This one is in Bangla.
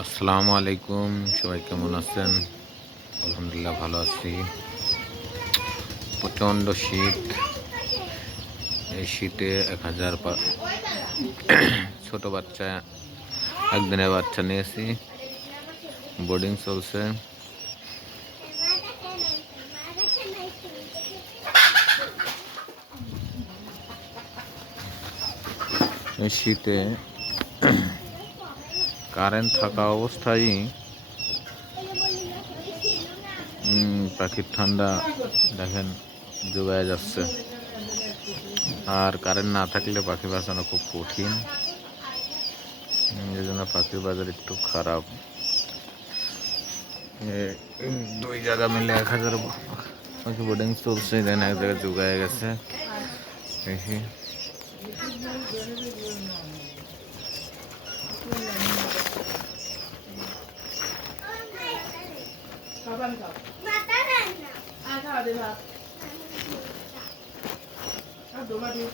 আসসালামু আলাইকুম, সবাই কেমন আছেন? আলহামদুলিল্লাহ ভালো আছি। প্রচণ্ড শীত। এই শীতে এক হাজার ছোট বাচ্চা, একদিনের বাচ্চা নিয়েছি। বোর্ডিং চলছে। শীতে কারেন্ট থাকা অবস্থায় উম, পাখির ঠান্ডা দেখেন যোগায় যাচ্ছে আর কারেন্ট না থাকলে পাখি বাঁচানো খুব কঠিন উম, এই জন্য পাখির বাজার একটু খারাপ এ, উম, দুই জায়গা মিলে এক হাজার পাখি বোর্ডিং চলছে দেন এক জায়গায় যোগায় গেছে দেখি খাবার খাও আর খাওয়া দে ভাত। আর দোমা দিও